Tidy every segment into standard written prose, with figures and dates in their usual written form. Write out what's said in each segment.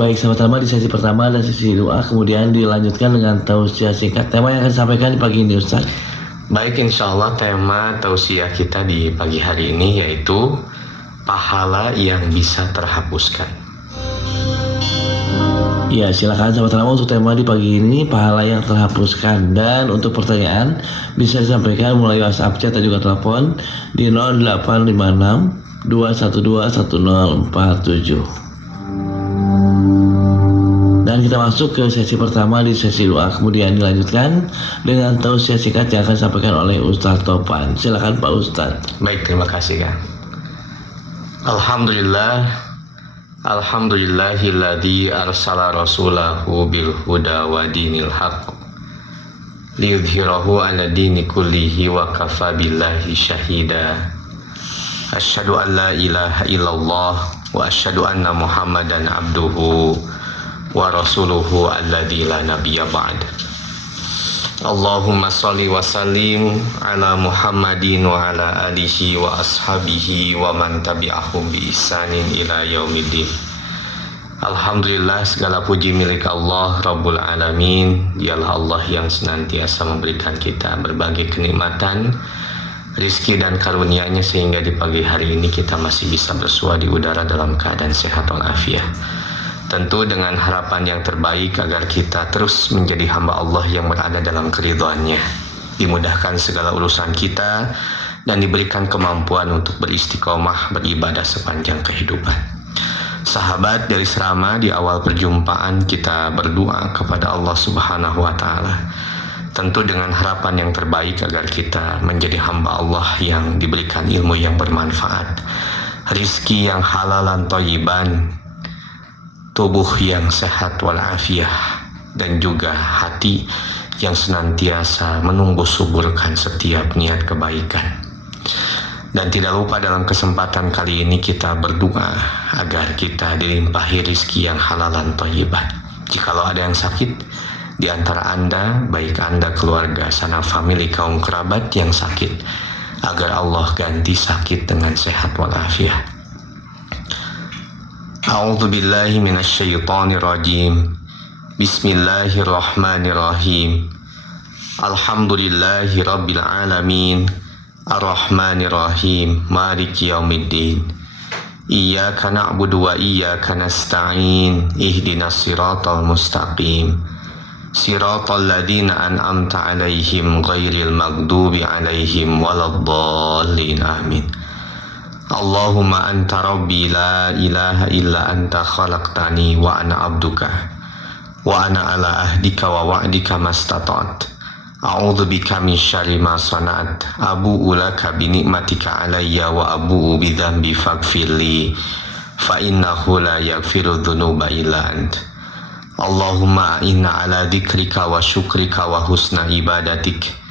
Baik, sahabat Rama, di sesi pertama dan sesi doa, kemudian dilanjutkan dengan tausiah singkat. Tema yang akan disampaikan di pagi ini, Ustaz. Baik, insya Allah tema tausiah kita di pagi hari ini yaitu pahala yang bisa terhapuskan. Ya, silakan sahabat Rama untuk tema di pagi ini, pahala yang terhapuskan. Dan untuk pertanyaan bisa disampaikan melalui WhatsApp, chat, dan juga telepon di 0856 212 1047. Dan kita masuk ke sesi pertama di sesi doa, kemudian dilanjutkan dengan tausiah singkat yang akan disampaikan oleh Ustaz Topan. Silakan Pak Ustaz. Baik, terima kasih kan. Alhamdulillahilladzi arsala rasulahu bil huda wa dinil haqq liyudhhirahu 'ala dini kullihi wa kafa billahi syahida. Asyhadu an la ilaha illallah wa asyhadu anna Muhammadan abduhu wa rasuluhu alladzi la nabiyya ba'd. Allahumma sholli wa sallim ala Muhammadin wa ala alihi wa ashabihi wa man tabi'ahum bi ihsanin ila yaumiddin. Alhamdulillah, segala puji milik Allah Rabbul Alamin. Dialah Allah yang senantiasa memberikan kita berbagai kenikmatan, rizki dan karunia-Nya sehingga di pagi hari ini kita masih bisa bersua di udara dalam keadaan sehat walafiat. Tentu dengan harapan yang terbaik agar kita terus menjadi hamba Allah yang berada dalam keridhaan-Nya, dimudahkan segala urusan kita, dan diberikan kemampuan untuk beristiqomah beribadah sepanjang kehidupan. Sahabat dari Serama, di awal perjumpaan kita berdoa kepada Allah Subhanahu wa Ta'ala, tentu dengan harapan yang terbaik agar kita menjadi hamba Allah yang diberikan ilmu yang bermanfaat, rizki yang halal dan thayyiban, tubuh yang sehat walafiah, dan juga hati yang senantiasa menunggu suburkan setiap niat kebaikan. Dan tidak lupa dalam kesempatan kali ini kita berdoa agar kita dilimpahi rizki yang halal dan thayyiban. Jikalau ada yang sakit di antara Anda, baik Anda, keluarga, sanak famili, kaum kerabat yang sakit, agar Allah ganti sakit dengan sehat walafiat. A'udzu billahi minasyaitonir rajim. Bismillahirrahmanirrahim. Alhamdulillahi rabbil alamin. Ar-Rahmanir-Rahim. Maliki yaumiddin. Iyyaka na'budu wa iyyaka nasta'in. Ihdinas siratal mustaqim. Siratal ladzina an'amta 'alaihim ghairil maghdubi 'alaihim waladdallin. Amin. Allahumma anta rabbi la ilaha illa anta khalaqtani wa ana abduka wa ana ala ahdika wa wa'dika mastata'at. A'udzu bika min syarri ma sana'at. Abu'u laka bi ni'matika 'alayya wa abu'u bi dzambi faghfirli fa innahu la yaghfiru dzunuba illa ant. Allahumma a'inna 'ala dzikrika wa syukrika wa husna ibadatik.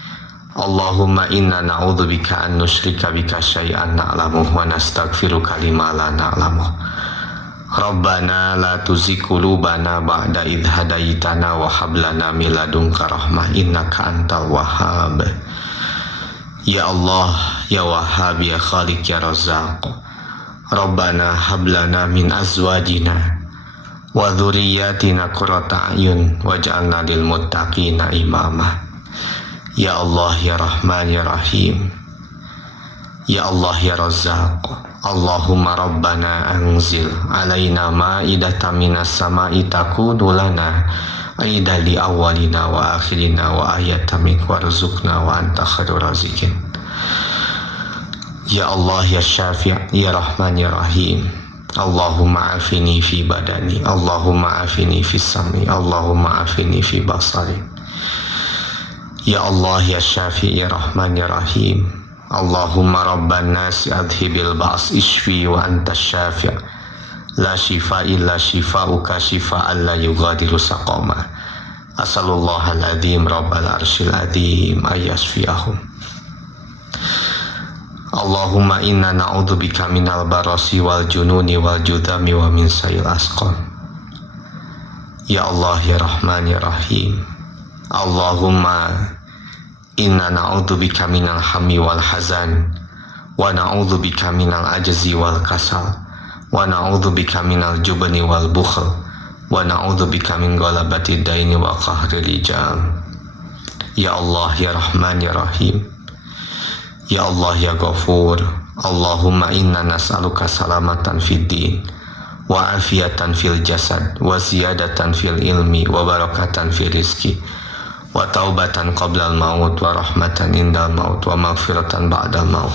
Allahumma inna na'udzubika an nusyrika bika syai'an na'lamuhu wa nastaghfiruka lima la na'lamuh. Rabbana la tuzigh qulubana ba'da idh hadaitana wa hab lana min ladunka rahmah innaka antal wahhab. Ya Allah, ya Wahhab, ya Khaliq, ya Razzaq. Rabbana hab lana min azwajina wa dzurriyyatina qurrata a'yun waj'alna lil muttaqina imama. Ya Allah, ya Rahman, ya Rahim. Ya Allah, ya Razzaq. Allahumma Rabbana anzil alaina ma'idatan minas sama'i takudu lana aidan li awwalina wa akhirina wa ayatan mink warzuqna wa anta khairur raziqin. Ya Allah, ya Syafi', ya Rahman, ya Rahim. Allahumma afini fi badani, Allahumma afini fi sam'i, Allahumma afini fi basari. Ya Allah, ya Syafi', ya Rahman, ya Rahim. Allahumma Rabban nas adhibil ba's ishfi wa anta syafi' la shifa illa shifa'uka shifa'an la yughadiru saqama. Asalullahal adzim rabbal arsyil adzim ayasfi'ahum. Allahumma inna na'udzubika minal barasi wal jununi wal judami wa min sayil asqam. Ya Allah, ya Rahman, ya Rahim. Allahumma inna na'udzubika minal hammi wal hazan wa na'udzubika minal ajzi wal kasal wa na'udzubika minal jubni wal bukhl, wa na'udzubika min ghalabati daini wa qahri rijal. Ya Allah ya Rahman ya Rahim, ya Allah ya Ghafur, Allahumma inna nas'aluka salamatan fid din wa afiatan fil jasad wa ziyadatan fil ilmi wa barakatan fil rizki wa taubatan qabla al maut wa rahmatan indal maut wa maghfiratan ba'dal maut.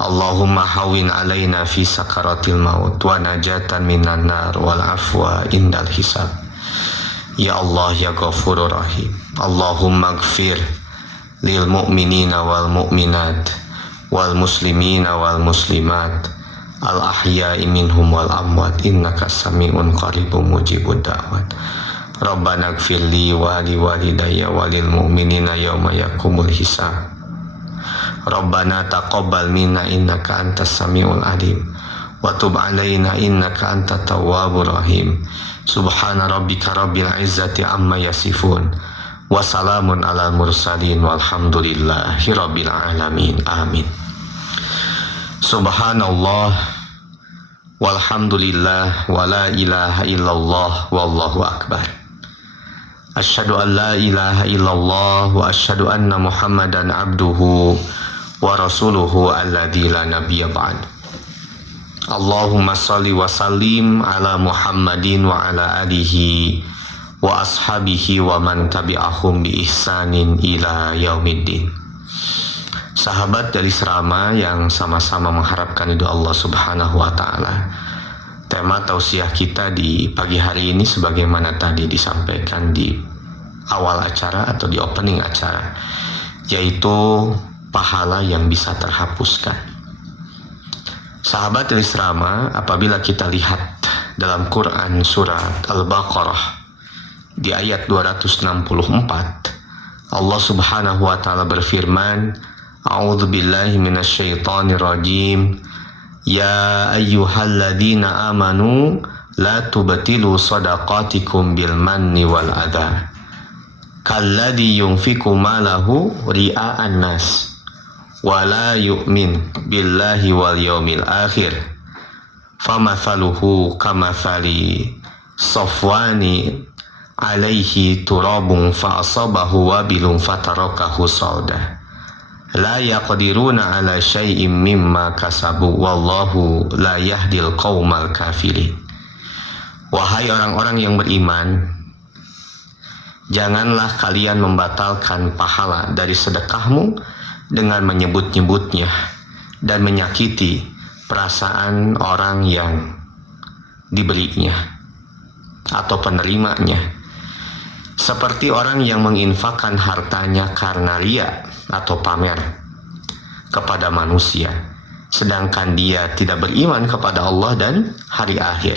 Allahumma hawin alaina fi sakaratil maut wa najatan minan nar wal afwa indal hisab. Ya Allah ya Ghafurur Rahim, Allahumma gfir lil mu'minina wal mu'minat wal muslimina wal muslimat al ahya'i minhum wal amwat innaka sami'un qaribun mujibud da'wat. Rabbana gfir li wa li walidayya wa lil mu'minina yawma yakumul hisab. Rabbana taqabbal minna innaka antas sami'ul alim wa tub alaina innaka antat tawwabur rahim. Subhana rabbika rabbil izzati amma yasifun wa salamun alal mursalin walhamdulillahi rabbil alamin. Amin. Subhanallah walhamdulillah wa la ilaha illallah wallahu akbar. Asyhadu an la ilaha illallah wa asyhadu anna Muhammadan abduhu wa rasuluhu alladzi la nabiyya ba'd. Allahumma salli wa sallim ala Muhammadin wa ala alihi wa ashabihi wa man tabi'ahum bi ihsanin ila yaumiddin. Sahabat dari Serama yang sama-sama mengharapkan ridho Allah Subhanahu wa taala. Tema tausiah kita di pagi hari ini sebagaimana tadi disampaikan di awal acara atau di opening acara, yaitu pahala yang bisa terhapuskan. Sahabat dari Serama, apabila kita lihat dalam Quran surat Al-Baqarah di ayat 264, Allah Subhanahu wa taala berfirman, A'udzubillahi minasyaitonir rajim. Ya ayyuhalladzina amanu la tubtilu shadaqatikum bil manni wal adha kalladzi yunfiqu malahu ria'an nas wa la yu'min billahi wal yawmil akhir famathaluhu kamathali safwani alaihi turabun fa asabahu wabilun fatarakahu sauda la yaqdiruna ala syai'im mimma kasabu wallahu la yahdil qaumal kafirin. Wahai orang-orang yang beriman, janganlah kalian membatalkan pahala dari sedekahmu dengan menyebut-nyebutnya dan menyakiti perasaan orang yang diberinya atau penerimanya, seperti orang yang menginfakkan hartanya karena riya atau pamer kepada manusia, sedangkan dia tidak beriman kepada Allah dan hari akhir.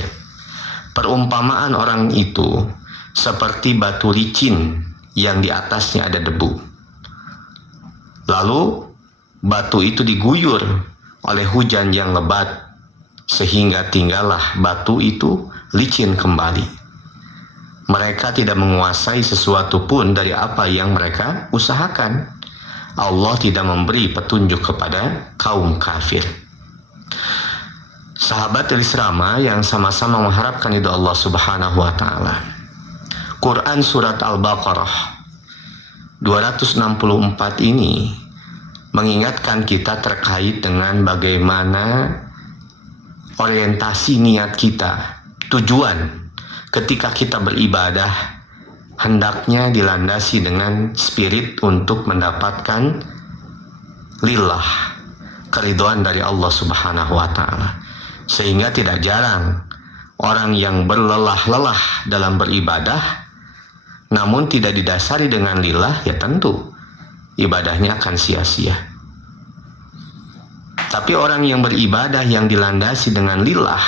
Perumpamaan orang itu seperti batu licin yang di atasnya ada debu. Lalu batu itu diguyur oleh hujan yang lebat sehingga tinggallah batu itu licin kembali. Mereka tidak menguasai sesuatu pun dari apa yang mereka usahakan. Allah tidak memberi petunjuk kepada kaum kafir. Sahabat dari Serama yang sama-sama mengharapkan ridho Allah Subhanahu wa taala. Quran surat Al-Baqarah 264 ini mengingatkan kita terkait dengan bagaimana orientasi niat kita, tujuan ketika kita beribadah hendaknya dilandasi dengan spirit untuk mendapatkan lillah, keridhaan dari Allah Subhanahu wa taala. Sehingga tidak jarang orang yang berlelah-lelah dalam beribadah namun tidak didasari dengan lillah, ya tentu ibadahnya akan sia-sia. Tapi orang yang beribadah yang dilandasi dengan lillah,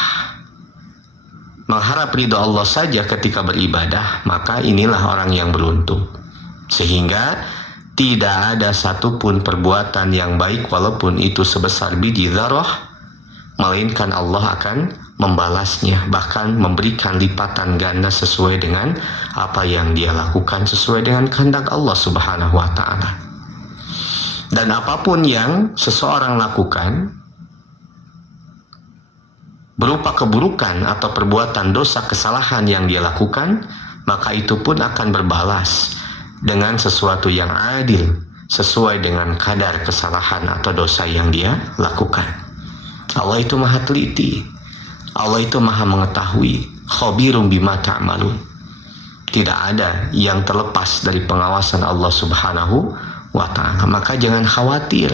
mengharap ridho Allah saja ketika beribadah, maka inilah orang yang beruntung. Sehingga tidak ada satupun perbuatan yang baik walaupun itu sebesar biji dzarrah, melainkan Allah akan membalasnya, bahkan memberikan lipatan ganda sesuai dengan apa yang dia lakukan, sesuai dengan kehendak Allah Subhanahu wa taala. Dan apapun yang seseorang lakukan, berupa keburukan atau perbuatan dosa kesalahan yang dia lakukan, maka itu pun akan berbalas dengan sesuatu yang adil sesuai dengan kadar kesalahan atau dosa yang dia lakukan. Allah itu maha teliti, Allah itu maha mengetahui, khabirum bima ta'malun. Tidak ada yang terlepas dari pengawasan Allah Subhanahu wa ta'ala. Maka jangan khawatir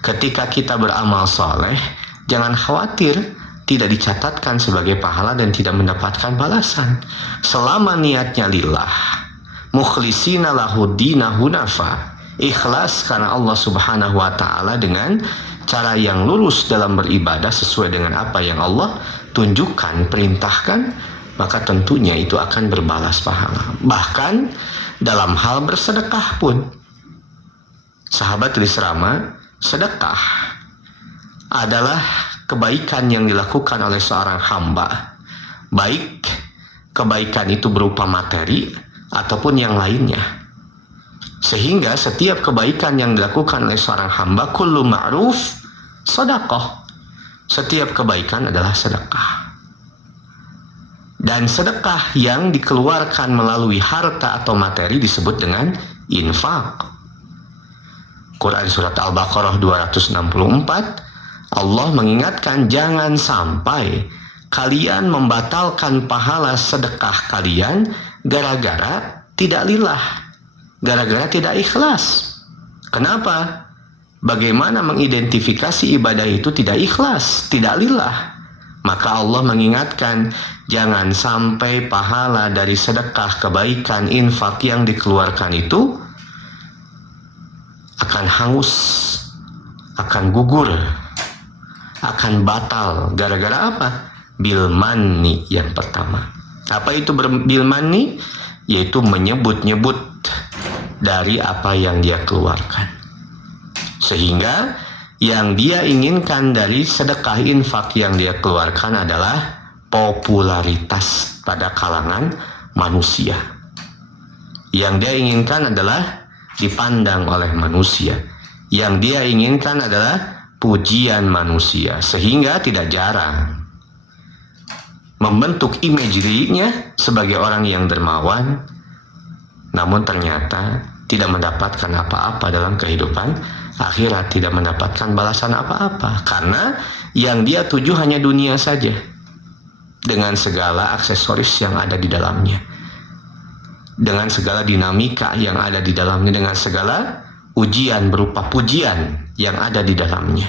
ketika kita beramal soleh, jangan khawatir tidak dicatatkan sebagai pahala dan tidak mendapatkan balasan. Selama niatnya lillah, mukhlisina lahudina hunafa, ikhlas karena Allah Subhanahu wa ta'ala dengan cara yang lurus dalam beribadah sesuai dengan apa yang Allah tunjukkan, perintahkan, maka tentunya itu akan berbalas pahala. Bahkan dalam hal bersedekah pun, sahabat Risrama, sedekah adalah kebaikan yang dilakukan oleh seorang hamba, baik kebaikan itu berupa materi ataupun yang lainnya. Sehingga setiap kebaikan yang dilakukan oleh seorang hamba, kullu ma'ruf sedekah. Setiap kebaikan adalah sedekah. Dan sedekah yang dikeluarkan melalui harta atau materi disebut dengan infak. Quran surat Al-Baqarah 264, Allah mengingatkan jangan sampai kalian membatalkan pahala sedekah kalian gara-gara tidak lillah, gara-gara tidak ikhlas. Kenapa? Bagaimana mengidentifikasi ibadah itu tidak ikhlas, tidak lillah? Maka Allah mengingatkan jangan sampai pahala dari sedekah, kebaikan, infak yang dikeluarkan itu akan hangus, akan gugur, akan batal. Gara-gara apa? Bil manni yang pertama. Apa itu bil manni? Yaitu menyebut-nyebut dari apa yang dia keluarkan. Sehingga yang dia inginkan dari sedekah infak yang dia keluarkan adalah popularitas pada kalangan manusia. Yang dia inginkan adalah dipandang oleh manusia. Yang dia inginkan adalah pujian manusia. Sehingga tidak jarang membentuk image dirinya sebagai orang yang dermawan, namun ternyata tidak mendapatkan apa-apa dalam kehidupan akhirat, tidak mendapatkan balasan apa-apa, karena yang dia tuju hanya dunia saja dengan segala aksesoris yang ada di dalamnya, dengan segala dinamika yang ada di dalamnya, dengan segala ujian berupa pujian yang ada di dalamnya.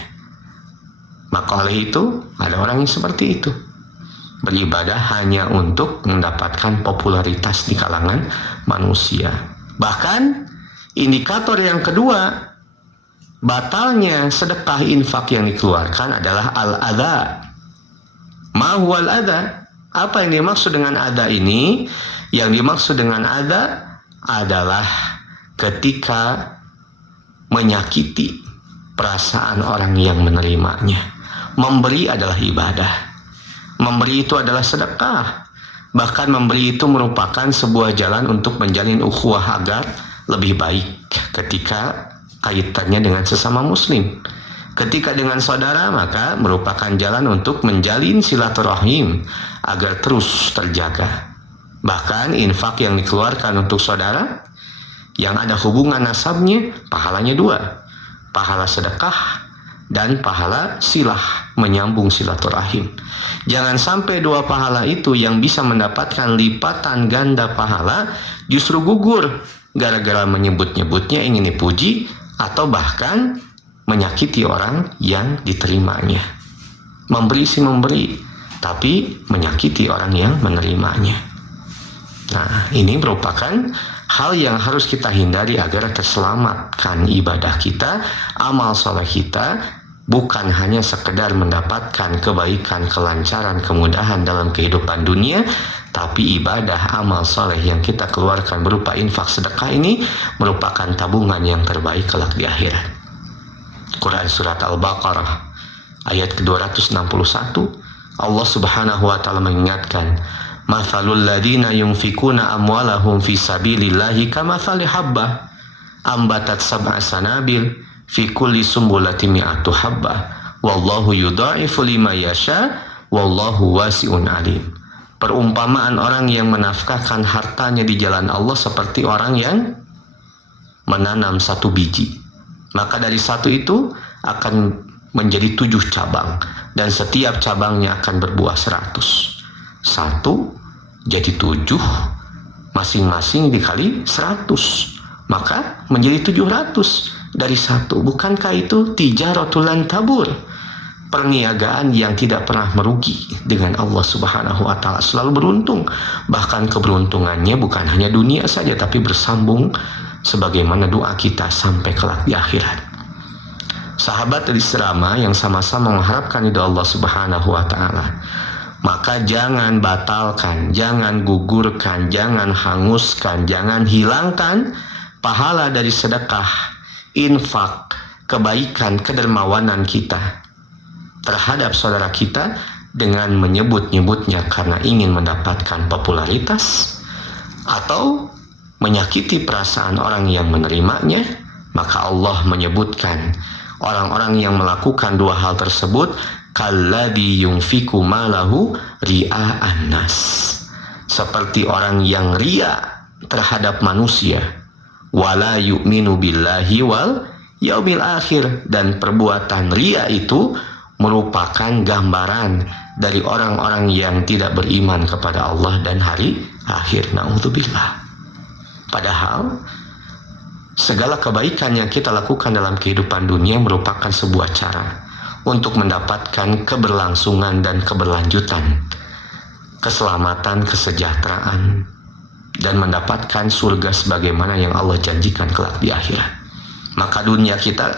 Maka oleh itu ada orang yang seperti itu, beribadah hanya untuk mendapatkan popularitas di kalangan manusia. Bahkan indikator yang kedua batalnya sedekah infak yang dikeluarkan adalah al-adha. Ma huwal adha? Apa yang dimaksud dengan adha ini? Yang dimaksud dengan adha adalah ketika menyakiti perasaan orang yang menerimanya. Memberi adalah ibadah. Memberi itu adalah sedekah. Bahkan memberi itu merupakan sebuah jalan untuk menjalin ukhuwah agar lebih baik ketika kaitannya dengan sesama muslim. Ketika dengan saudara, maka merupakan jalan untuk menjalin silaturahim agar terus terjaga. Bahkan infak yang dikeluarkan untuk saudara yang ada hubungan nasabnya, pahalanya dua, pahala sedekah dan pahala silah, menyambung silaturahim. Jangan sampai dua pahala itu yang bisa mendapatkan lipatan ganda pahala justru gugur gara-gara menyebut-nyebutnya ingin dipuji atau bahkan menyakiti orang yang diterimanya. Memberi sih memberi, tapi menyakiti orang yang menerimanya. Nah, ini merupakan hal yang harus kita hindari agar terselamatkan ibadah kita, amal soleh kita, bukan hanya sekedar mendapatkan kebaikan, kelancaran, kemudahan dalam kehidupan dunia, tapi ibadah, amal soleh yang kita keluarkan berupa infak sedekah ini merupakan tabungan yang terbaik kelak di akhirat. Quran surat Al-Baqarah ayat ke-261, Allah Subhanahu wa taala mengingatkan, "Matsalul ladzina yunfikuna amwalahum fi sabilillahi kamatsali habbah ambatat sab'a sanabil fi kulli sumbulatin mi'atu habbah wallahu yudha'ifu liman yasha wallahu wasi'un alim. Perumpamaan orang yang menafkahkan hartanya di jalan Allah seperti orang yang menanam satu biji. Maka dari satu itu akan menjadi 7 cabang, dan setiap cabangnya akan berbuah 100. 1 jadi 7, masing-masing dikali 100, maka menjadi 700 dari 1. Bukankah itu tijaratul lan tabur, perniagaan yang tidak pernah merugi dengan Allah Subhanahu wa taala, selalu beruntung. Bahkan keberuntungannya bukan hanya dunia saja, tapi bersambung sebagaimana doa kita sampai kelak di akhirat. Sahabat dari serama yang sama-sama mengharapkan ridha Allah Subhanahu wa taala, maka jangan batalkan, jangan gugurkan, jangan hanguskan, jangan hilangkan pahala dari sedekah, infak, kebaikan, kedermawanan kita terhadap saudara kita dengan menyebut-nyebutnya karena ingin mendapatkan popularitas atau menyakiti perasaan orang yang menerimanya. Maka Allah menyebutkan orang-orang yang melakukan dua hal tersebut, kalladzi yunfiku malahu ria'an nas, seperti orang yang ria terhadap manusia, wala yu'minu billahi wal yaumil akhir, dan perbuatan ria itu merupakan gambaran dari orang-orang yang tidak beriman kepada Allah dan hari akhir. Na'udzubillah. Padahal segala kebaikan yang kita lakukan dalam kehidupan dunia merupakan sebuah cara untuk mendapatkan keberlangsungan dan keberlanjutan, keselamatan, kesejahteraan, dan mendapatkan surga sebagaimana yang Allah janjikan kelak di akhirat. Maka dunia kita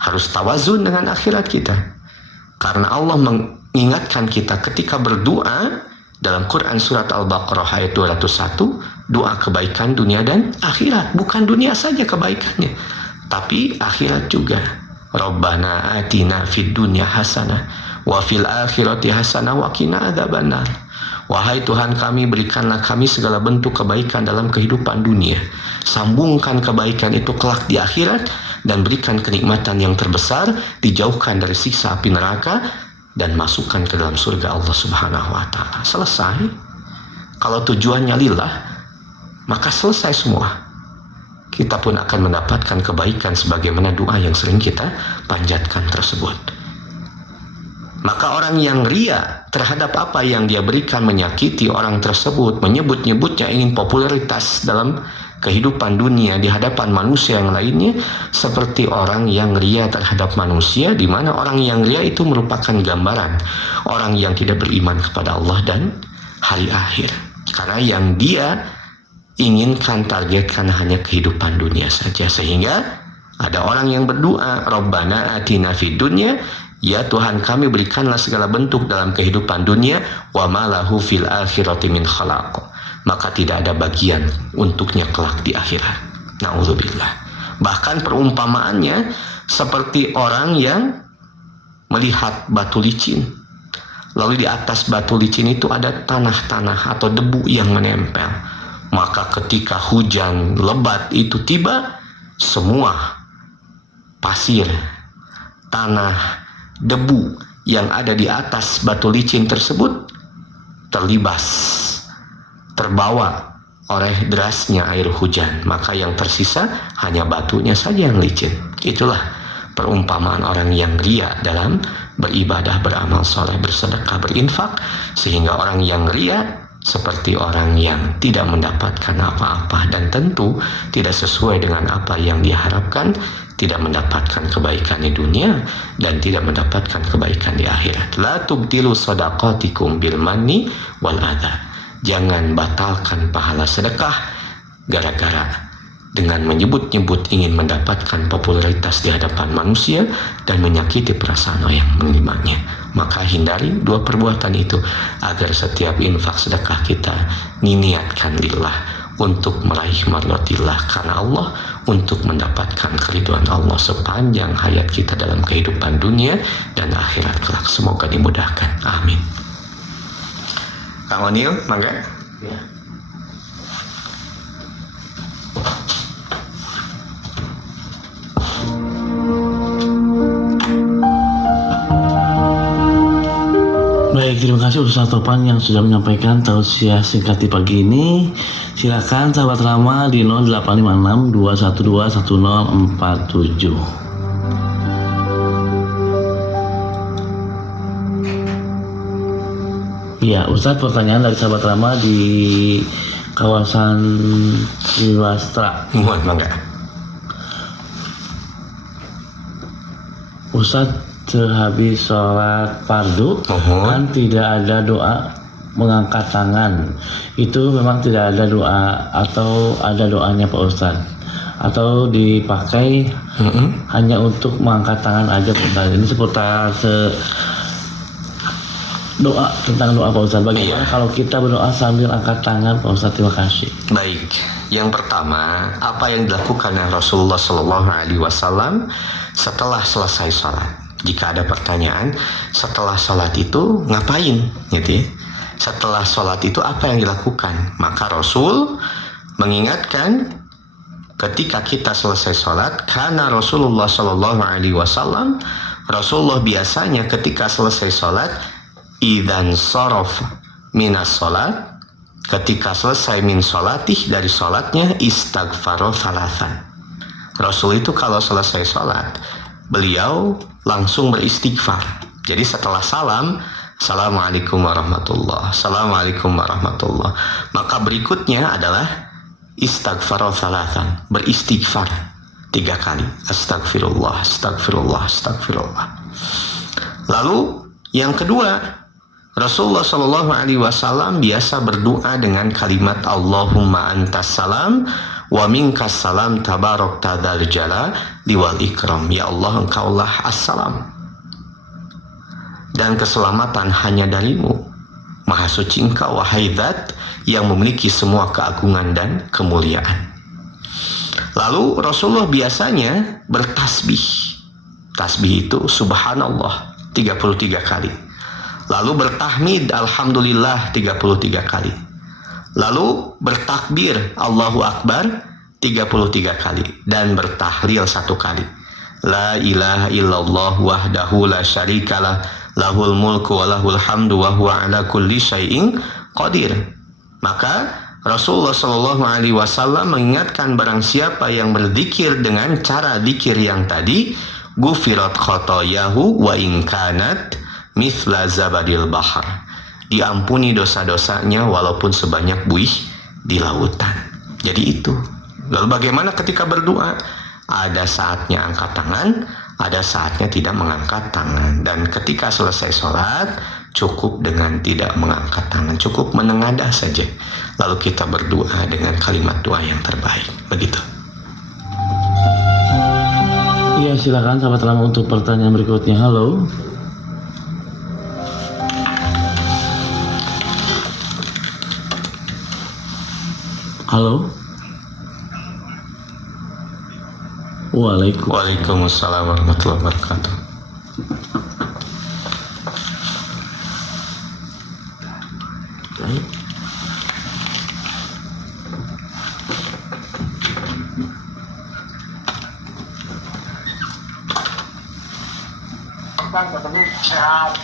harus tawazun dengan akhirat kita, karena Allah mengingatkan kita ketika berdoa dalam Quran surat Al-Baqarah ayat 201, doa kebaikan dunia dan akhirat. Bukan dunia saja kebaikannya, tapi akhirat juga. Rabbana atina fid dunya hasanah wa fil akhirati hasanah wa qina adzabannar. Wahai Tuhan kami, berikanlah kami segala bentuk kebaikan dalam kehidupan dunia, sambungkan kebaikan itu kelak di akhirat, dan berikan kenikmatan yang terbesar, dijauhkan dari siksa api neraka, dan masukkan ke dalam surga Allah Subhanahu wa taala. Selesai. Kalau tujuannya lillah, maka selesai semua. Kita pun akan mendapatkan kebaikan sebagaimana doa yang sering kita panjatkan tersebut. Maka orang yang ria terhadap apa yang dia berikan menyakiti orang tersebut, menyebut-nyebutnya, ingin popularitas dalam kehidupan dunia di hadapan manusia yang lainnya, seperti orang yang ria terhadap manusia, di mana orang yang ria itu merupakan gambaran orang yang tidak beriman kepada Allah dan hari akhir. Karena yang dia inginkan, targetkan hanya kehidupan dunia saja. Sehingga ada orang yang berdoa, Rabbana atina fid dunya, ya Tuhan kami berikanlah segala bentuk dalam kehidupan dunia, wa ma lahu fil akhirati min khalaq, maka tidak ada bagian untuknya kelak di akhirat. Na'udzubillah. Bahkan perumpamaannya seperti orang yang melihat batu licin, lalu di atas batu licin itu ada tanah-tanah atau debu yang menempel. Maka ketika hujan lebat itu tiba, semua pasir, tanah, debu yang ada di atas batu licin tersebut terlibas, terbawa oleh derasnya air hujan. Maka yang tersisa hanya batunya saja yang licin. Itulah perumpamaan orang yang ria dalam beribadah, beramal soleh, bersedekah, berinfak. Sehingga orang yang ria seperti orang yang tidak mendapatkan apa-apa, dan tentu tidak sesuai dengan apa yang diharapkan, tidak mendapatkan kebaikan di dunia dan tidak mendapatkan kebaikan di akhirat. La tubtilu sadaqatikum bil manni wal adha. Jangan batalkan pahala sedekah gara-gara dengan menyebut-nyebut ingin mendapatkan popularitas di hadapan manusia dan menyakiti perasaan yang menerimanya. Maka hindari dua perbuatan itu, agar setiap infak sedekah kita diniatkan lillah, untuk meraih mardatillah karena Allah, untuk mendapatkan keridhaan Allah sepanjang hayat kita dalam kehidupan dunia dan akhirat kelak. Semoga dimudahkan. Amin. Kang Onil, mangga. Ya. Baik, Baik, terima kasih Ustaz Topan yang sudah menyampaikan tausiah singkat di pagi ini. Silakan sahabat Rama di 0856 212 1047. Ya, Ustaz, pertanyaan dari sahabat Rama di kawasan Jiwastra. Muat mangga. Ustaz, sehabis sholat fardu kan tidak ada doa mengangkat tangan. Itu memang tidak ada doa atau ada doanya Pak Ustaz? Atau dipakai hanya untuk mengangkat tangan aja Pak Ustaz? Ini seputar doa, tentang doa Pak Ustaz. Bagaimana kalau kita berdoa sambil angkat tangan Pak Ustaz? Terima kasih. Baik, yang pertama, apa yang dilakukan oleh Rasulullah Shallallahu Alaihi Wasallam setelah selesai sholat? Jika ada pertanyaan, setelah sholat itu ngapain? Gitu ya. Setelah sholat itu apa yang dilakukan? Maka Rasul mengingatkan ketika kita selesai sholat, karena Rasulullah Shallallahu Alaihi Wasallam, Rasulullah biasanya ketika selesai sholat, idan sorof minas sholat, ketika selesai min sholatih dari sholatnya, istaghfaro thalathan. Rasul itu kalau selesai sholat, beliau langsung beristighfar. Jadi setelah salam, Assalamualaikum warahmatullah, Assalamualaikum warahmatullah, maka berikutnya adalah istighfar thalathan, beristighfar 3 kali. Astagfirullah, astagfirullah, astagfirullah. Lalu yang kedua, Rasulullah Shallallahu Alaihi Wasallam biasa berdoa dengan kalimat Allahumma antas salam wa minkas salam tabarak tadzal jalal liwal ikram. Ya Allah, engkaulah assalam dan keselamatan hanya darimu. Maha suci engkau wahai zat yang memiliki semua keagungan dan kemuliaan. Lalu Rasulullah biasanya bertasbih. Tasbih itu subhanallah 33 kali. Lalu bertahmid alhamdulillah 33 kali. Lalu bertakbir Allahu Akbar 33 kali dan bertahlil 1 kali. La ilaha illallah wahdahu la syarikalah lahul mulku wa lahul hamdu wa huwa ala kulli syai'in qadir. Maka Rasulullah Shallallahu Alaihi Wasallam mengingatkan barang siapa yang berzikir dengan cara zikir yang tadi, gufirat khotoyahu wa inkanat mithla zabadil bahar, diampuni dosa-dosanya walaupun sebanyak buih di lautan. Jadi itu. Lalu bagaimana ketika berdoa? Ada saatnya angkat tangan, ada saatnya tidak mengangkat tangan. Dan ketika selesai sholat, cukup dengan tidak mengangkat tangan, cukup menengadah saja. Lalu kita berdoa dengan kalimat doa yang terbaik. Begitu. Iya, silakan sahabat Rama untuk pertanyaan berikutnya. Halo. Halo. Waalaikumsalam warahmatullahi wabarakatuh. Baik. Tadi sehat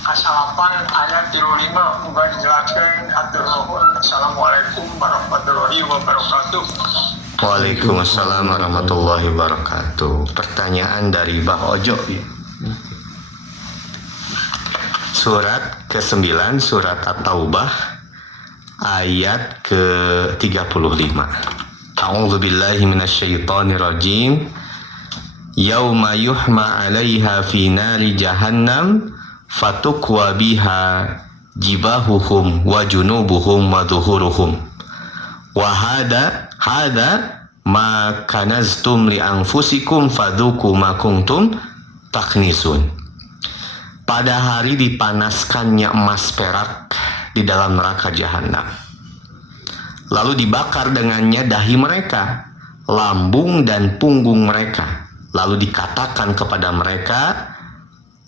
kasalapan ayat 35 muga dijelaskan atur nuhun. Assalamualaikum warahmatullahi wabarakatuh. Waalaikumsalam warahmatullahi wabarakatuh. Pertanyaan dari Bah Ojo. Surat ke-9 surat At-Taubah ayat ke-35. A'udzubillahi minasyaitonirrajim. Yauma yuhma 'alaiha fi nari jahannam fatukwa biha jibahuhum wa junubuhum wa dhuhuruhum wa hada ma kanaztum li anfusikum fadzuku ma kuntum taknisun. Pada hari dipanaskannya emas perak di dalam neraka jahanam, lalu dibakar dengannya dahi mereka, lambung dan punggung mereka, lalu dikatakan kepada mereka,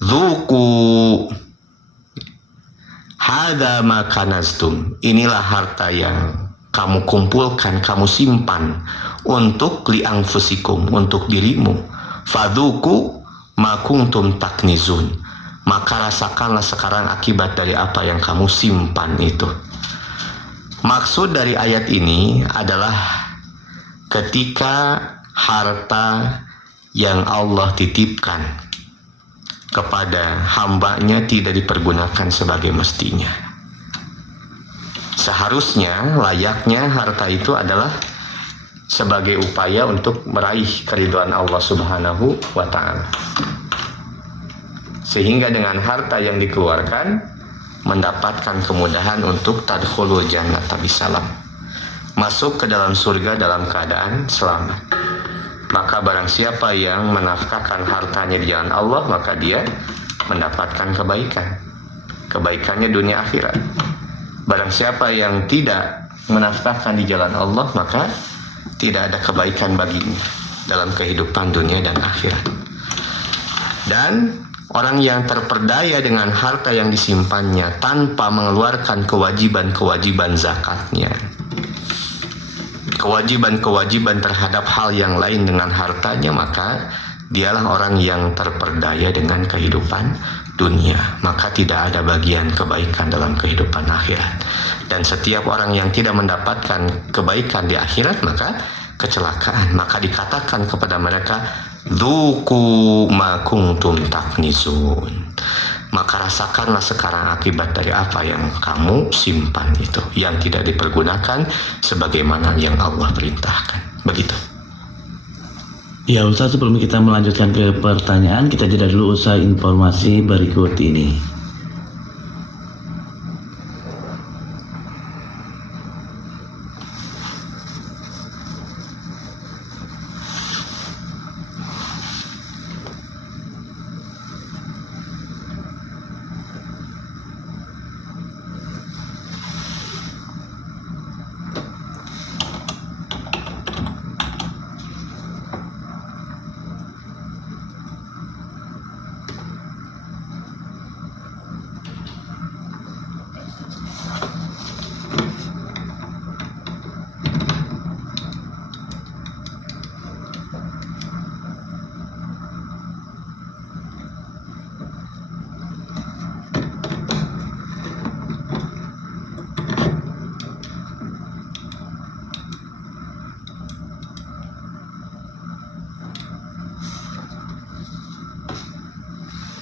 Zuku hada ma kanaztum, inilah harta yang kamu kumpulkan, kamu simpan untuk li anfusikum, untuk dirimu. Fadzuku ma kuntum taknizun, maka rasakanlah sekarang akibat dari apa yang kamu simpan itu. Maksud dari ayat ini adalah ketika harta yang Allah titipkan kepada hambanya tidak dipergunakan sebagai mestinya. Seharusnya, layaknya harta itu adalah sebagai upaya untuk meraih keridhaan Allah Subhanahu wa Ta'ala. Sehingga dengan harta yang dikeluarkan mendapatkan kemudahan untuk tadkhulul jannata bisalam, masuk ke dalam surga dalam keadaan selamat. Maka barang siapa yang menafkahkan hartanya di jalan Allah, maka dia mendapatkan kebaikannya dunia akhirat. Barang siapa yang tidak menafkahkan di jalan Allah, maka tidak ada kebaikan baginya dalam kehidupan dunia dan akhirat. Dan orang yang terperdaya dengan harta yang disimpannya tanpa mengeluarkan kewajiban-kewajiban zakatnya, kewajiban-kewajiban terhadap hal yang lain dengan hartanya, maka dialah orang yang terperdaya dengan kehidupan dunia, maka tidak ada bagian kebaikan dalam kehidupan akhirat. Dan setiap orang yang tidak mendapatkan kebaikan di akhirat, maka kecelakaan. Maka dikatakan kepada mereka, dzuqu ma kuntum taknizun, maka rasakanlah sekarang akibat dari apa yang kamu simpan itu, yang tidak dipergunakan sebagaimana yang Allah perintahkan. Begitu. Ya Ustaz, sebelum kita melanjutkan ke pertanyaan, kita jeda dulu usai informasi berikut ini.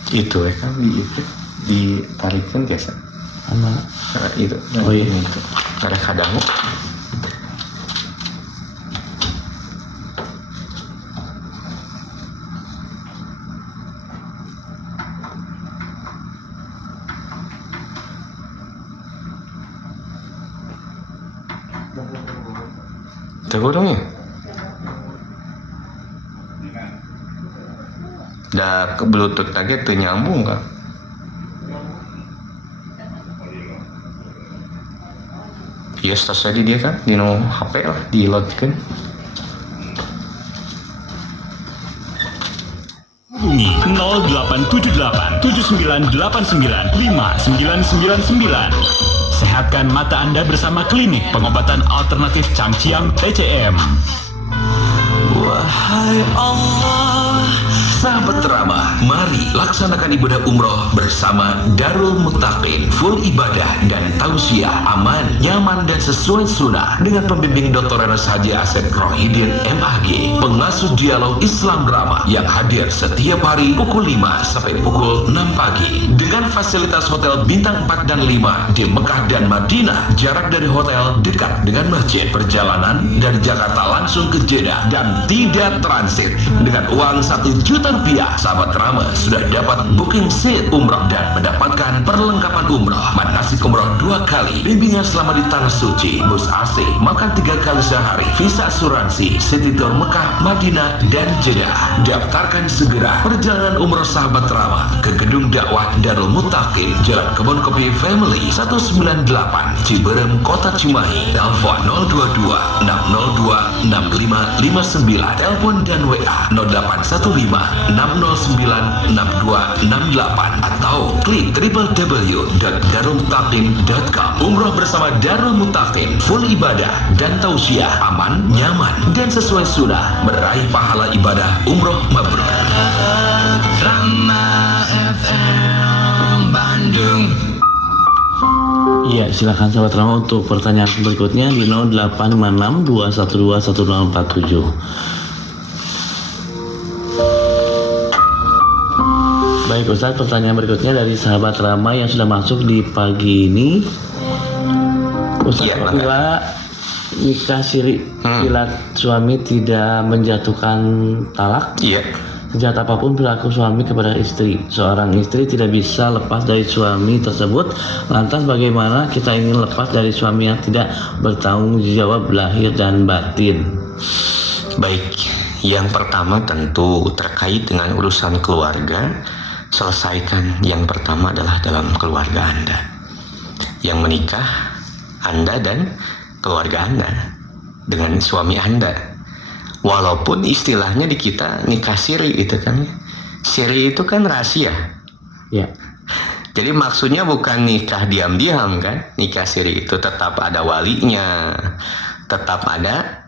Itu ya kan ditarikkan biasa. Mana? Nah, itu. Oh iya. Itu. Ada kadangu. Tunggu dong ya. Dah ke Bluetooth lagi tuh nyambung kan? Iya, selesai di dia kan, di no HP lah, di load kan. Hubungi 0878 7989 5999. Sehatkan mata Anda bersama klinik pengobatan alternatif Changjiang TCM. Wahai Allah, sahabat teramah, mari laksanakan ibadah umroh bersama Darul Muttaqin. Full ibadah dan tausiah, aman, nyaman dan sesuai sunnah dengan pembimbing Dr. Anas Haji Asep Rohidin MAG, pengasuh dialog Islam Drama yang hadir setiap hari pukul 5 sampai pukul 6 pagi dengan fasilitas hotel bintang 4 dan 5 di Mekah dan Madinah. Jarak dari hotel dekat dengan masjid. Perjalanan dari Jakarta langsung ke Jeddah dan tidak transit. Dengan uang 1 juta rupiah, sahabat Rama sudah dapat booking seat umrah dan mendapatkan perlengkapan umrah, manasik umrah 2 kali, bimbingan selama di tanah suci, bus AC, makan 3 kali sehari, visa asuransi, city tour Mekah, Madinah, dan Jeddah. Daftarkan segera perjalanan umrah sahabat Rama ke Gedung Dakwah Darul Muttaqin, Jalan Kebon Kopi Family 198, Ciberem, Kota Cimahi. Telepon 022 602 6559. Telepon dan WA 0815 609 6268 atau klik www.darulmuttaqin.com. Umroh bersama Darul Muttaqin, full ibadah dan tausiah, aman, nyaman dan sesuai sunnah, meraih pahala ibadah umroh mabrur. Rama FM. Iya, silakan sahabat Rama untuk pertanyaan berikutnya di 085621211047. Baik Ustaz, pertanyaan berikutnya dari sahabat Rama yang sudah masuk di pagi ini. Ustaz, Iya, apabila nikah siri bila suami tidak menjatuhkan talak, Iya. sejak apapun perilaku suami kepada istri, seorang istri tidak bisa lepas dari suami tersebut. Lantas bagaimana kita ingin lepas dari suami yang tidak bertanggung jawab lahir dan batin? Baik, yang pertama tentu terkait dengan urusan keluarga. Selesaikan yang pertama adalah dalam keluarga Anda. Yang menikah, Anda dan keluarga Anda dengan suami Anda. Walaupun istilahnya di kita nikah siri itu kan. Siri itu kan rahasia. Ya, Jadi maksudnya bukan nikah diam-diam kan. Nikah siri itu tetap ada walinya, tetap ada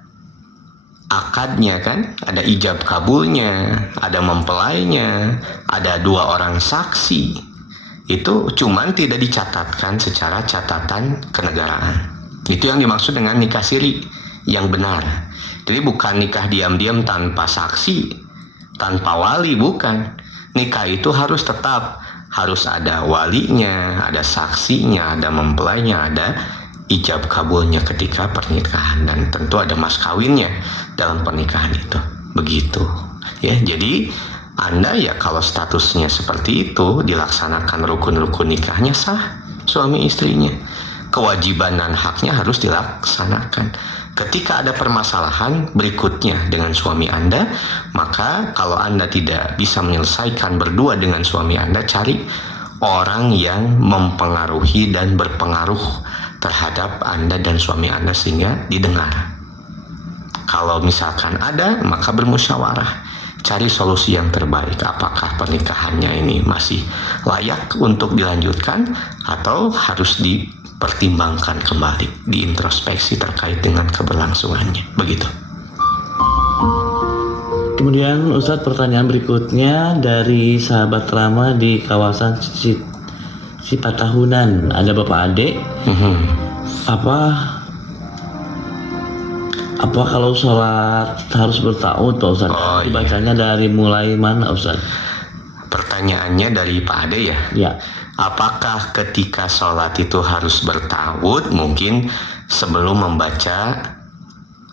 akadnya kan, ada ijab kabulnya, ada mempelainya, ada 2 orang saksi. Itu cuman tidak dicatatkan secara catatan kenegaraan. Itu yang dimaksud dengan nikah siri yang benar. Jadi bukan nikah diam-diam tanpa saksi, tanpa wali, bukan. Nikah itu harus tetap, harus ada walinya, ada saksinya, ada mempelainya, ada ijab kabulnya ketika pernikahan, dan tentu ada mas kawinnya dalam pernikahan itu. Begitu ya. Jadi Anda ya kalau statusnya seperti itu, dilaksanakan rukun-rukun nikahnya sah suami istrinya. Kewajiban dan haknya harus dilaksanakan. Ketika ada permasalahan berikutnya dengan suami Anda, maka kalau Anda tidak bisa menyelesaikan berdua dengan suami Anda, cari orang yang mempengaruhi dan berpengaruh terhadap Anda dan suami Anda sehingga didengar. Kalau misalkan ada, maka bermusyawarah, cari solusi yang terbaik. Apakah pernikahannya ini masih layak untuk dilanjutkan atau harus dipertimbangkan kembali, diintrospeksi terkait dengan keberlangsungannya. Begitu. kemudian Ustadz, pertanyaan berikutnya dari sahabat Rama di kawasan Cipatahunan. Ada Bapak Ade. Apa kalau sholat harus bertaut Pak Ustadz? Oh, iya. Dibacanya dari mulai mana Ustadz? Pertanyaannya dari Pak Ade ya. Ya, Apakah ketika sholat itu harus bertawud? Mungkin sebelum membaca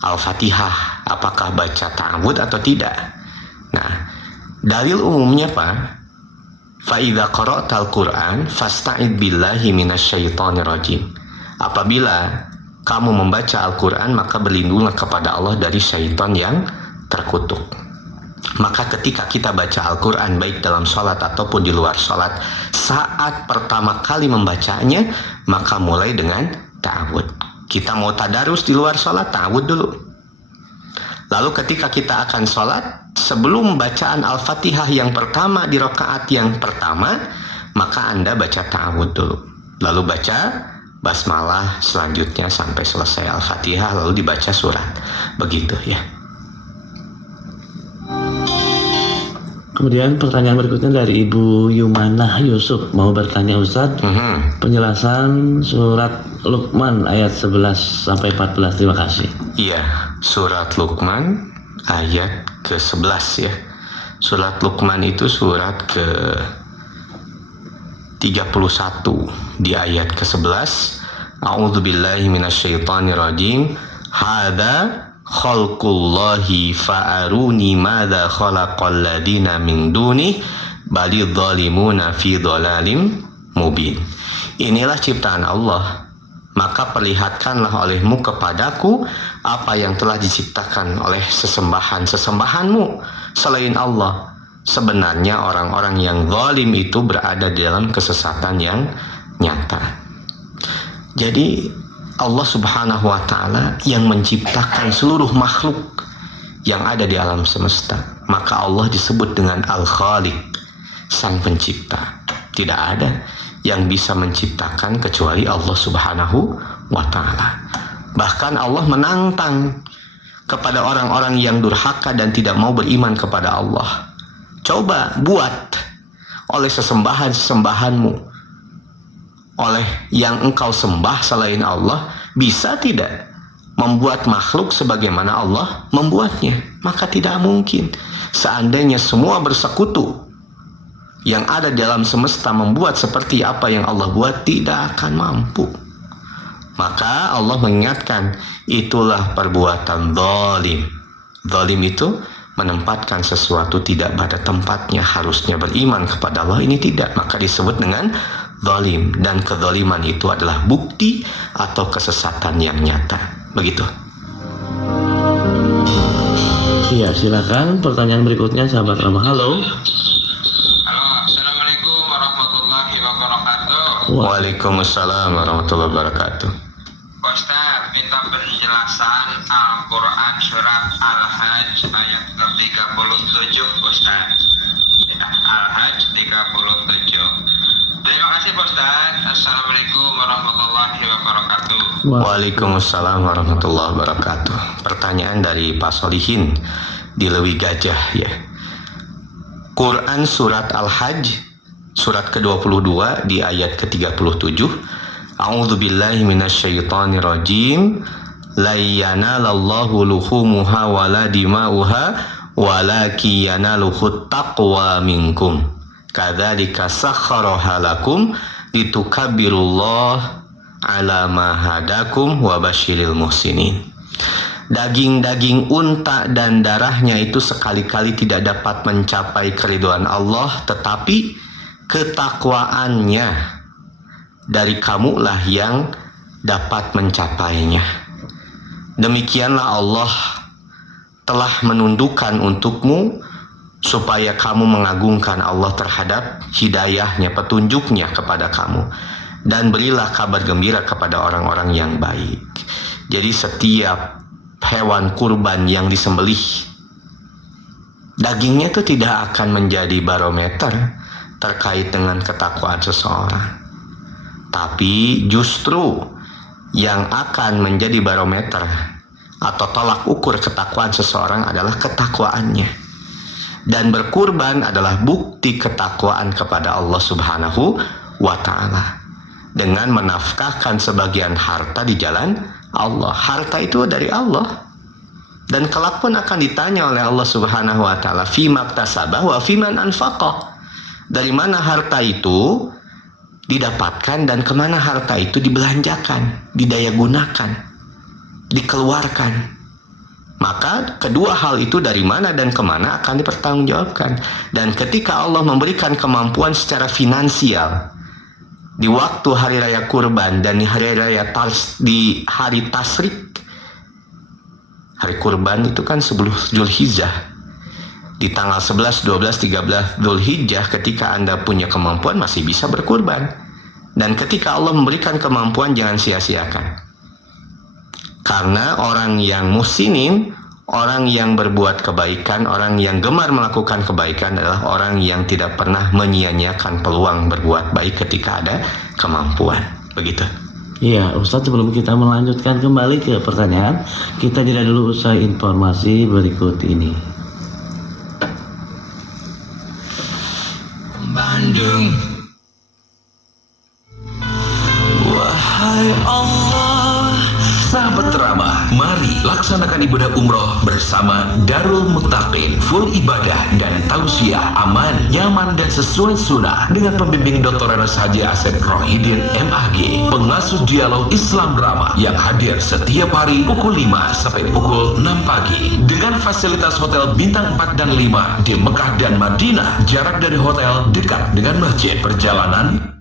Al-Fatihah, apakah baca ta'awud atau tidak? Nah, dalil umumnya Pak, فَإِذَا قَرَأْتَ الْقُرْآنَ فَاسْتَعِذْ بِاللَّهِ مِنَ الشَّيْطَانِ الرَّجِيمِ. Apabila kamu membaca Al-Quran, maka berlindunglah kepada Allah dari syaitan yang terkutuk. Maka ketika kita baca Al-Quran, baik dalam sholat ataupun di luar sholat, saat pertama kali membacanya, maka mulai dengan ta'awud. Kita mau tadarus di luar sholat, ta'awud dulu. Lalu ketika kita akan sholat, sebelum bacaan Al-Fatihah yang pertama di rakaat yang pertama, maka Anda baca ta'awud dulu. Lalu baca basmalah selanjutnya sampai selesai Al-Fatihah, lalu dibaca surat. Begitu ya. kemudian pertanyaan berikutnya dari Ibu Yumanah Yusuf, mau bertanya Ustadz, penjelasan surat Luqman ayat 11 sampai 14. Terima kasih. Iya, surat Luqman ayat ke-11 ya. Surat Luqman itu surat ke-31 di ayat ke-11. A'udzubillahi minasyaitonirrajim. Hadza khalqullahi fa'aruni madza khalaqal ladina min duni balidh zalimuna fi dhalalim mubin. Inilah ciptaan Allah, maka perlihatkanlah olehmu kepadaku apa yang telah diciptakan oleh sesembahan-sesembahanmu selain Allah. Sebenarnya orang-orang yang zalim itu berada di dalam kesesatan yang nyata. Jadi Allah Subhanahu wa Ta'ala yang menciptakan seluruh makhluk yang ada di alam semesta. Maka Allah disebut dengan Al-Khaliq, Sang Pencipta. Tidak ada yang bisa menciptakan kecuali Allah Subhanahu wa Ta'ala. Bahkan Allah menantang kepada orang-orang yang durhaka dan tidak mau beriman kepada Allah. Coba buat oleh sesembahan-sesembahanmu oleh yang engkau sembah selain Allah bisa tidak membuat makhluk sebagaimana Allah membuatnya? Maka tidak mungkin. Seandainya semua bersekutu yang ada dalam semesta membuat seperti apa yang Allah buat, tidak akan mampu. Maka Allah mengingatkan, itulah perbuatan zalim. Zalim itu menempatkan sesuatu tidak pada tempatnya. Harusnya beriman kepada Allah, ini tidak, maka disebut dengan zalim. Dan kezaliman itu adalah bukti atau kesesatan yang nyata. Begitu. Iya, silakan pertanyaan berikutnya sahabat ramah. Halo. Halo, Assalamualaikum warahmatullahi wabarakatuh. Waalaikumsalam warahmatullahi wabarakatuh. Ustaz, minta penjelasan Al-Quran surat Al-Hajj ayat 37, Ustaz. Ya, Al-Hajj 37. Terima kasih, Ustaz. Assalamualaikum warahmatullahi wabarakatuh. Waalaikumsalam warahmatullahi wabarakatuh. Pertanyaan dari Pak Solihin di Lewi Gajah ya. Quran surat Al-Hajj surat ke-22 di ayat ke-37. A'udzubillahi minasyaitonirrajim. La yanalallahu luhumuha wala dima'uha walaki yanaluhut taqwa minkum. Kadzalika sakhkharaha lakum litukabbirullaha ala ma hadakum wa basyiril muhsinin. Daging-daging unta dan darahnya itu sekali-kali tidak dapat mencapai keridhaan Allah, tetapi ketakwaannya dari kamulah yang dapat mencapainya. Demikianlah Allah telah menundukkan untukmu supaya kamu mengagungkan Allah terhadap hidayahnya, petunjuknya kepada kamu. Dan berilah kabar gembira kepada orang-orang yang baik. Jadi setiap hewan kurban yang disembelih, dagingnya itu tidak akan menjadi barometer terkait dengan ketakwaan seseorang. Tapi justru yang akan menjadi barometer atau tolak ukur ketakwaan seseorang adalah ketakwaannya. Dan berkurban adalah bukti ketakwaan kepada Allah Subhanahu wa ta'ala. Dengan menafkahkan sebagian harta di jalan Allah. Harta itu dari Allah. Dan kelak pun akan ditanya oleh Allah Subhanahu wa ta'ala, fima iktasabah wa fiman anfaqah. Dari mana harta itu didapatkan dan kemana harta itu dibelanjakan, didayagunakan, dikeluarkan. Maka kedua hal itu dari mana dan kemana akan dipertanggungjawabkan. Dan ketika Allah memberikan kemampuan secara finansial di waktu hari raya kurban dan di hari raya di hari tasrik, hari kurban itu kan sebelum Zulhijjah, di tanggal 11, 12, 13 Zulhijjah, ketika Anda punya kemampuan masih bisa berkurban. Dan ketika Allah memberikan kemampuan, jangan sia-siakan. Karena orang yang muhsinin, orang yang berbuat kebaikan, orang yang gemar melakukan kebaikan adalah orang yang tidak pernah menyia-nyiakan peluang berbuat baik ketika ada kemampuan. Begitu. Iya, Ustadz, sebelum kita melanjutkan kembali ke pertanyaan, kita jeda dulu usai informasi berikut ini. Bandung. Wahai Allah, sahabat teramah, mari laksanakan ibadah umroh bersama Darul Muttaqin. Full ibadah dan tausiah aman, nyaman dan sesuai sunnah dengan pembimbing Dr. Anas Haji Asep Rohidin MAG, pengasuh dialog Islam Ramah yang hadir setiap hari pukul 5 sampai pukul 6 pagi dengan fasilitas hotel bintang 4 dan 5 di Mekah dan Madinah. Jarak dari hotel dekat dengan masjid. Perjalanan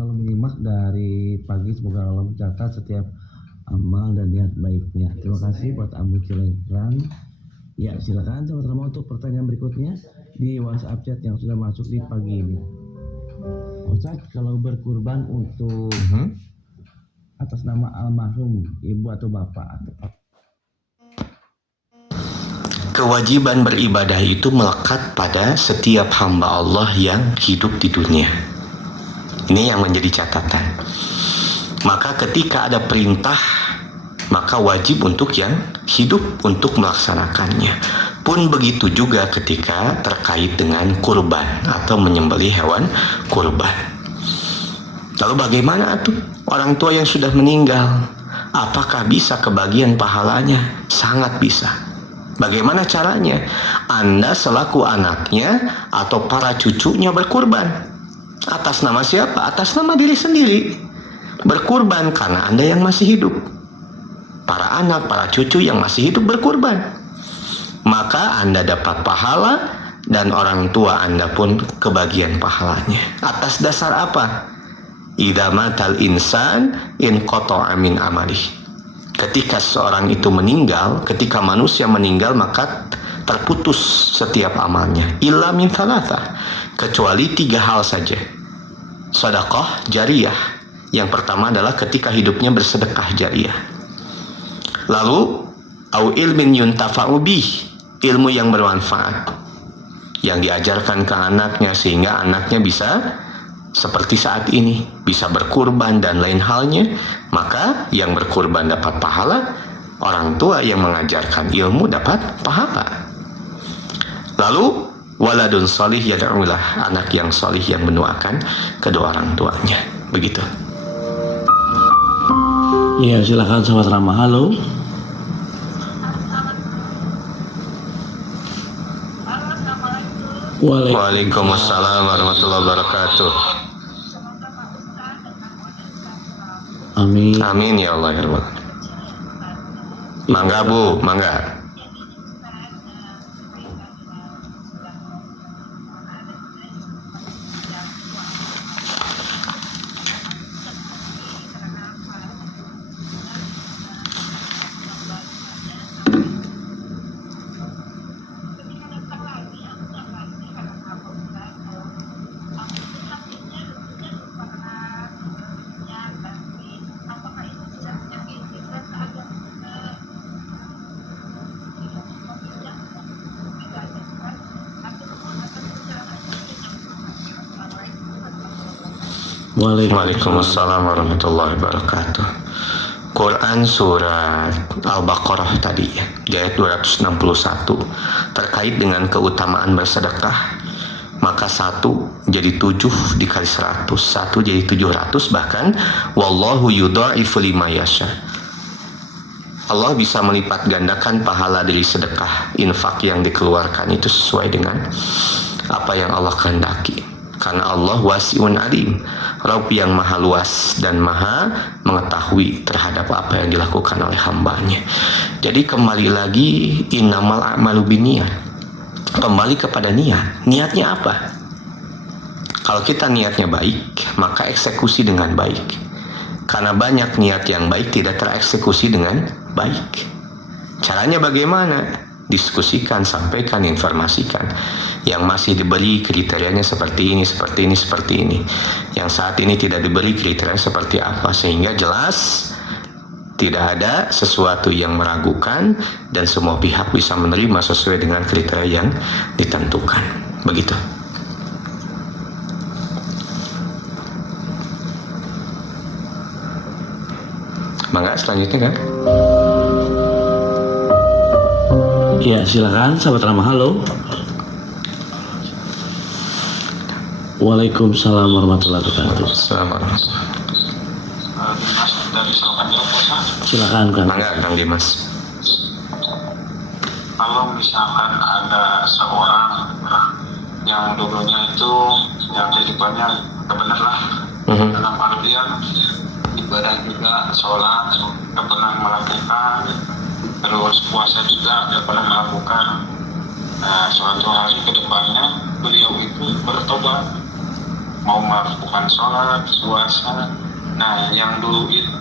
selalu menyimak dari pagi. Semoga Allah mencatat setiap amal dan niat baiknya. Terima kasih buat Ambu Cilekrang. Ya, silakan sahabat Rama untuk pertanyaan berikutnya di WhatsApp chat yang sudah masuk di pagi ini. Ustaz, kalau berkurban untuk atas nama almarhum ibu atau bapak atau Kewajiban beribadah itu melekat pada setiap hamba Allah yang hidup di dunia. Ini yang menjadi catatan. Maka ketika ada perintah, maka wajib untuk yang hidup untuk melaksanakannya. Pun begitu juga ketika terkait dengan kurban atau menyembelih hewan kurban. Lalu bagaimana tuh orang tua yang sudah meninggal? Apakah bisa kebagian pahalanya? Sangat bisa. Bagaimana caranya? Anda selaku anaknya atau para cucunya berkurban. Atas nama siapa? Atas nama diri sendiri. Berkurban karena Anda yang masih hidup. Para anak, para cucu yang masih hidup berkurban. Maka Anda dapat pahala dan orang tua Anda pun kebagian pahalanya. Atas dasar apa? Idza matal insan in qata'a min amalih. Ketika seorang itu meninggal, ketika manusia meninggal, maka terputus setiap amalnya. Illa min thalatha, kecuali 3 hal saja. Sedekah jariyah. Yang pertama adalah ketika hidupnya bersedekah jariyah. Lalu au ilmin yuntafa'u bih, ilmu yang bermanfaat yang diajarkan ke anaknya sehingga anaknya bisa seperti saat ini, bisa berkurban dan lain halnya. Maka yang berkurban dapat pahala, orang tua yang mengajarkan ilmu dapat pahala. Lalu waladun solih yad'ulah, anak yang solih yang mendoakan kedua orang tuanya. Begitu. ya, silakan sahabat Rama. Halo. Waalaikumsalam warahmatullahi wabarakatuh. Amin. Amin ya Allah ya Rabbal. Mangga Bu, mangga. Waalaikumsalam warahmatullahi wabarakatuh. Quran surat Al-Baqarah tadi ayat 261 terkait dengan keutamaan bersedekah. Maka 1 jadi 7 dikali 100, 1 jadi 700, bahkan wallahu yudha'ifu liman yasha. Allah bisa melipat gandakan pahala dari sedekah, infak yang dikeluarkan itu sesuai dengan apa yang Allah kehendaki. Karena Allah wasi'un alim, Rabb yang maha luas dan maha mengetahui terhadap apa yang dilakukan oleh hambanya. Jadi kembali lagi, innamal a'malu binniyat, kembali kepada niat. Niatnya apa? Kalau kita niatnya baik, maka eksekusi dengan baik. Karena banyak niat yang baik tidak tereksekusi dengan baik. Caranya bagaimana? Diskusikan, sampaikan, informasikan. Yang masih diberi kriterianya seperti ini, seperti ini, seperti ini. Yang saat ini tidak diberi kriteria seperti apa, sehingga jelas tidak ada sesuatu yang meragukan dan semua pihak bisa menerima sesuai dengan kriteria yang ditentukan. Begitu. Mangga selanjutnya kan? Ya, silakan sahabat Rama. Halo. Waalaikumsalam warahmatullahi wabarakatuh. Assalamualaikum. Mas dari Surakarta. Silakan Kang. Mangga Kang Dimas. Kalau misalkan ada seorang yang dulunya itu yang kehidupannya benar lah, dalam artian ibadah juga, sholat nggak pernah melakukan, terus puasa juga nggak pernah melakukan. Nah, suatu hari ke depannya beliau itu bertobat mau melakukan sholat, puasa. Nah, yang dulu itu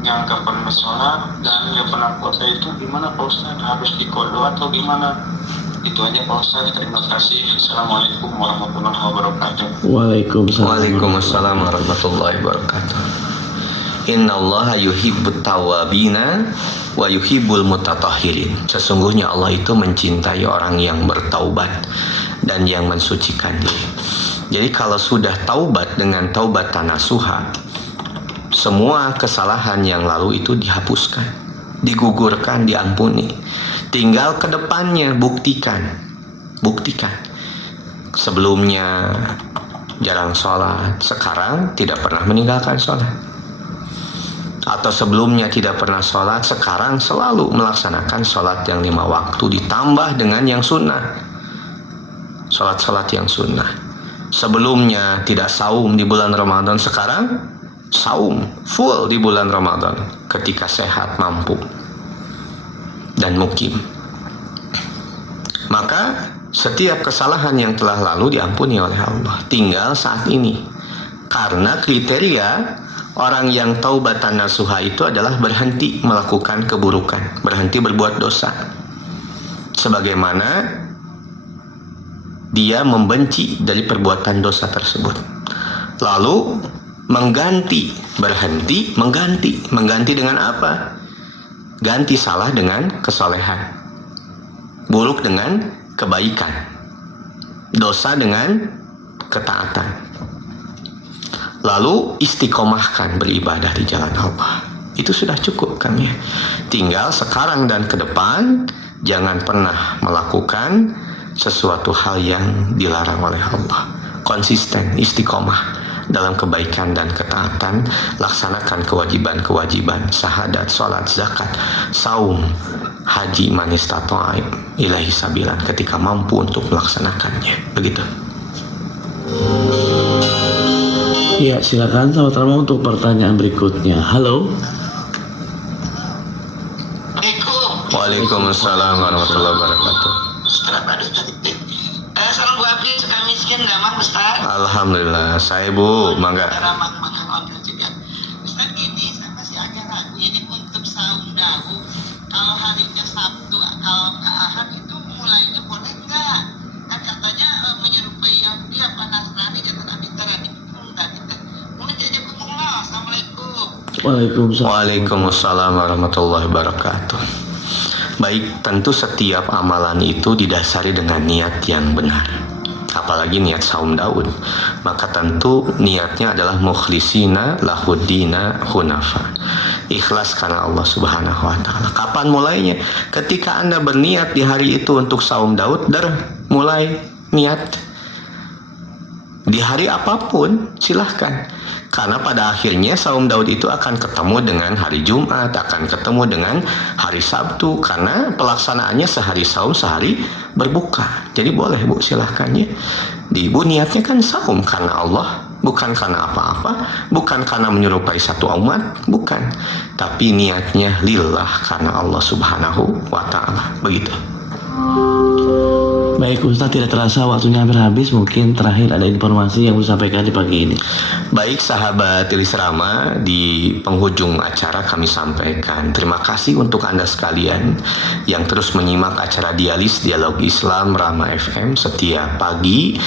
yang gak pernah sholat dan gak pernah puasa itu gimana Pak Ustaz? Harus diqadha atau gimana? Itu aja Pak Ustaz, terima kasih. Assalamualaikum warahmatullahi wabarakatuh. Waalaikumsalam warahmatullahi wabarakatuh. Innallaha yuhibbut tawabina wa yuhibbul mutatahhirin. Sesungguhnya Allah itu mencintai orang yang bertaubat dan yang mensucikan diri. Jadi kalau sudah taubat dengan taubatan nasuha, semua kesalahan yang lalu itu dihapuskan, digugurkan, diampuni. Tinggal ke depannya buktikan. Sebelumnya jarang sholat, sekarang tidak pernah meninggalkan sholat. Atau sebelumnya tidak pernah sholat, sekarang selalu melaksanakan sholat yang 5 waktu ditambah dengan yang sunnah. Sholat-sholat yang sunnah. Sebelumnya tidak saum di bulan Ramadan, sekarang saum full di bulan Ramadan ketika sehat, mampu dan mukim. Maka setiap kesalahan yang telah lalu diampuni oleh Allah. Tinggal saat ini, karena kriteria orang yang taubatan nasuha itu adalah berhenti melakukan keburukan, berhenti berbuat dosa, sebagaimana dia membenci dari perbuatan dosa tersebut, lalu mengganti, berhenti, mengganti dengan apa? Ganti salah dengan kesolehan, buruk dengan kebaikan, dosa dengan ketaatan. Lalu istiqomahkan beribadah di jalan Allah. Itu sudah cukup kan ya. Tinggal sekarang dan ke depan jangan pernah melakukan sesuatu hal yang dilarang oleh Allah. Konsisten, istiqomah dalam kebaikan dan ketaatan. Laksanakan kewajiban-kewajiban, syahadat, sholat, zakat, saum, haji, man istata'a ilaihi sabilan, ketika mampu untuk melaksanakannya. Begitu. Ya, silakan sahabat Rama untuk pertanyaan berikutnya. Halo. Waalaikumsalam warahmatullahi wabarakatuh. Salam Bu Abdi, suka miskin nggak Mang Ustaz? Alhamdulillah, saya Bu, mangga. Ustaz, ini saya masih agak ragu ini untuk saum daud. Kalau harinya Sabtu, kalau Ahad itu mulainya boleh nggak? Kan katanya menyerupai Yahudi apa Nasrani, kata Nabi Terani. Waalaikumsalam. Waalaikumsalam warahmatullahi wabarakatuh. Baik, tentu setiap amalan itu didasari dengan niat yang benar. Apalagi niat saum Daud. Maka tentu niatnya adalah mukhlisina lahuddina hunafa. Ikhlas karena Allah Subhanahu wa taala. Kapan mulainya? Ketika Anda berniat di hari itu untuk saum Daud, mulai niat. Di hari apapun silahkan, karena pada akhirnya saum Daud itu akan ketemu dengan hari Jumat, akan ketemu dengan hari Sabtu, karena pelaksanaannya sehari saum, sehari berbuka. Jadi boleh Bu, silahkan ya. Bu niatnya kan saum karena Allah, bukan karena apa-apa, bukan karena menyerupai satu umat, bukan, tapi niatnya lillah karena Allah Subhanahu wa taala. Begitu. Baik Ustaz, tidak terasa waktunya hampir habis. Mungkin terakhir ada informasi yang bisa sampaikan di pagi ini. Baik sahabat Ilis Rama, di penghujung acara kami sampaikan terima kasih untuk Anda sekalian yang terus menyimak acara Dialog Islam Rama FM setiap pagi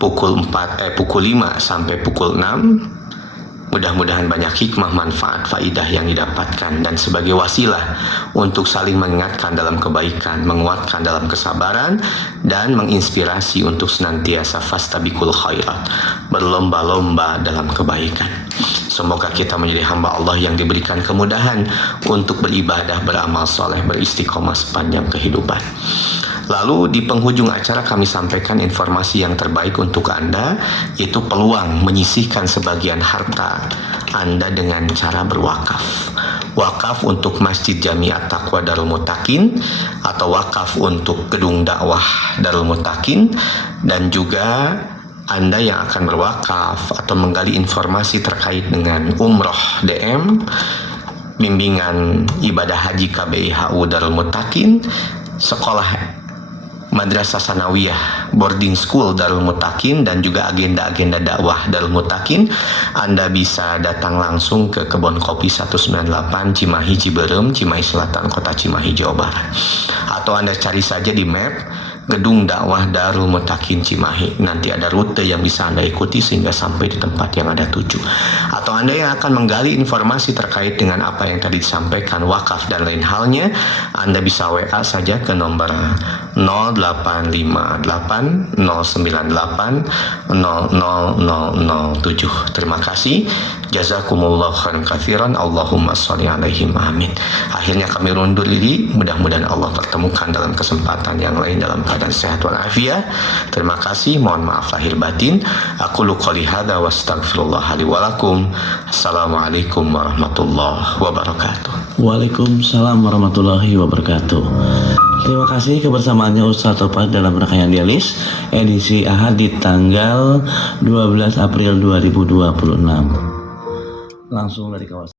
pukul 5 sampai pukul 6. Mudah-mudahan banyak hikmah, manfaat, faidah yang didapatkan, dan sebagai wasilah untuk saling mengingatkan dalam kebaikan, menguatkan dalam kesabaran, dan menginspirasi untuk senantiasa fastabiqul khairat, berlomba-lomba dalam kebaikan. Semoga kita menjadi hamba Allah yang diberikan kemudahan untuk beribadah, beramal soleh, beristiqomah sepanjang kehidupan. Lalu di penghujung acara kami sampaikan informasi yang terbaik untuk Anda, yaitu peluang menyisihkan sebagian harta Anda dengan cara berwakaf. Wakaf untuk Masjid Jamiat Taqwa Darul Muttaqin, atau wakaf untuk gedung dakwah Darul Muttaqin, dan juga Anda yang akan berwakaf atau menggali informasi terkait dengan umroh DM, bimbingan ibadah haji KBIHU Darul Muttaqin, sekolah Madrasah Sanawiyah, boarding school Darul Muttaqin, dan juga agenda-agenda dakwah Darul Muttaqin, Anda bisa datang langsung ke Kebon Kopi 198 Cimahi Ciberem, Cimahi Selatan, Kota Cimahi, Jawa Barat. Atau Anda cari saja di map Gedung Dakwah Darul Muttaqin Cimahi. Nanti ada rute yang bisa Anda ikuti sehingga sampai di tempat yang Anda tuju. Atau Anda yang akan menggali informasi terkait dengan apa yang tadi disampaikan, wakaf dan lain halnya, Anda bisa WA saja ke nomor 0858 098 00007. Terima kasih. Jazakumullah khairan katsiran. Allahumma sholli alaihim, amin. Akhirnya kami undur diri. Mudah-mudahan Allah pertemukan dalam kesempatan yang lain dalam keadaan sehat walafiat. Terima kasih. Mohon maaf lahir batin. Aqulu qouli hadza wa astaghfirullah li wa lakum. Assalamualaikum warahmatullahi wabarakatuh. Waalaikumsalam warahmatullahi wabarakatuh. Terima kasih kebersamaannya Ustaz Topan dalam rangkaian dialis edisi Ahad di tanggal 12 April 2026. Langsung dari kawasan